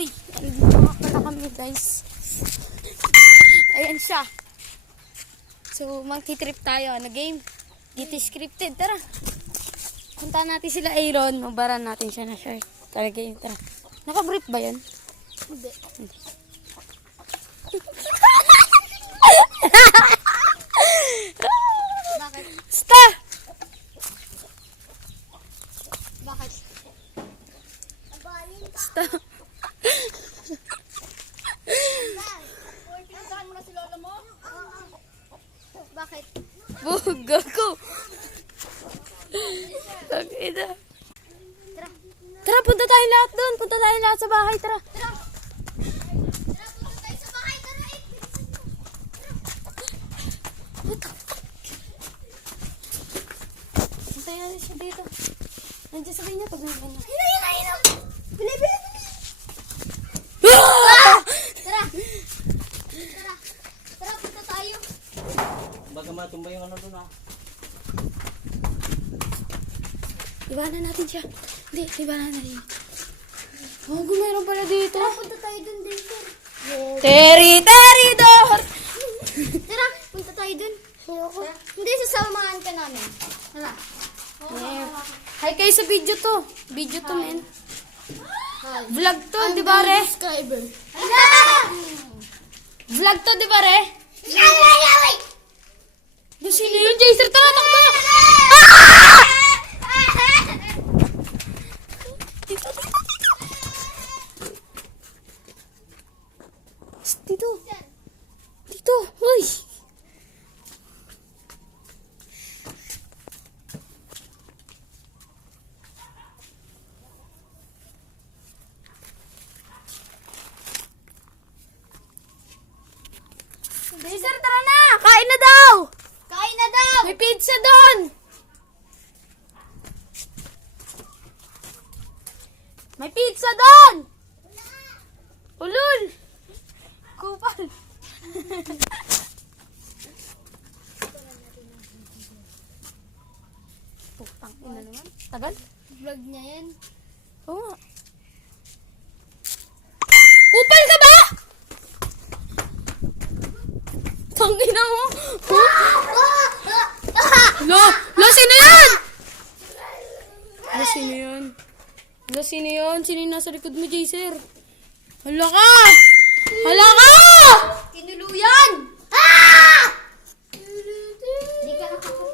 Uy, nakakala kami guys. Ayan siya. So, magti-trip tayo. Ano game? Dito scripted. Tara. Punta natin sila Aaron. Mabaran natin siya na shirt. Tara game. Tara. Naka-brief ba yan? Hindi. Bakit? Sta! Bakit? Sta! Pinuntahan mo na si lola mo? Bakit? Buga ko. Tangina. Tara. Tara, punta tayo lahat doon. Punta tayo lahat sa bahay. Tara. Tara. Tara, punta tayo sa bahay. Tara, Punta natin siya dito. Nandiyan sabihin niya pag may ano. Hina. Bili. Ah! Tara. Tara. Tara, punta tayo. Baga matumba yung ano doon Ibanan natin siya. Hindi, ibanan natin. Oh, gumayroon pala dito. Tara, punta tayo dun, Denver. Terry door! Tara, punta tayo dun. Hindi, sasamahan ka namin. Tara. Hi kayo sa video to. Video to, men. Hi. Vlog to, di ba, re? Subscriber. Vlog to, di ba, re? Sino yun, Jaser? Tara, takbo! Dito. Dito. Uy. Jaser, tara na! Kain na daw! Kain na daw! May pizza doon! May pizza doon! Ulul! Kupal! Putang ina naman. Tagal? Vlog niya yan. Oo nga. Kupal ka ba? Tangina mo! Lo, sino yan? Lo, sino yan? Lo, sino yan? Sino yung nasa likod mo, Jaser? Hala ka! Hala ka! Tinuluyan!